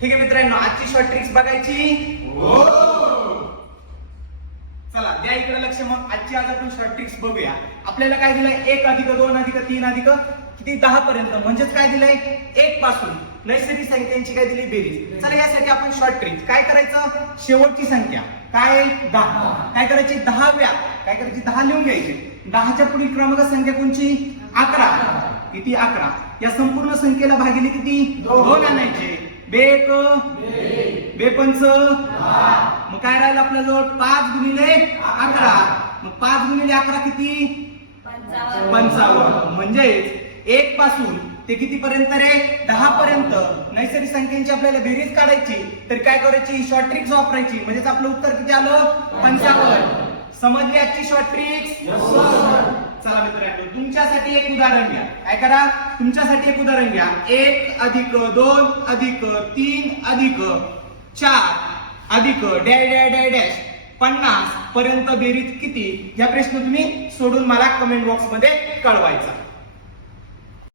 ठीक आहे मित्रांनो, आजची शॉर्ट ट्रिक्स बघायची. चला द्या इकडे लक्ष. मग आजची आज आपण शॉर्ट ट्रिक्स बघूया. आपल्याला काय दिलंय 1 + 2 + 3 किती 10 पर्यंत, म्हणजेच काय दिलंय 1 पासून नैसर्गिक संख्यांची काय दिली बेरीज. चला यासाठी आपण शॉर्ट ट्रिक्स काय करायचं, शेवटची संख्या काय 10 काय करायची 10व्या काय करायची 10 लिहून घ्यायची. 10च्या पुढील क्रमांक संख्या कोणची 11. किती 11. या संपूर्ण संख्येला भागिले किती 2 आणायचे. बेक बेपंच मग काय राहिलं आपल्या जवळ 5 × 11. मग 5 × 11 किती 55. म्हणजे 1 पासून ते किती पर्यंत रे 10 पर्यंत नैसर्गिक संख्यांची आपल्याला बेरीज काढायची. तर काय करायची शॉर्ट ट्रिक्स वापरायची. म्हणजेच आपलं उत्तर किती आलं 55. समजली आजची शॉर्ट ट्रिक्स. चला मित्रांनो, तुमच्यासाठी एक उदाहरण घ्या. काय करा, तुमच्यासाठी एक उदाहरण घ्या. 1 + 2 + 3 + 4 डॅश 50 पर्यंत बेरीज किती. या प्रश्न तुम्ही सोडून मला कमेंट बॉक्स मध्ये कळवायचा.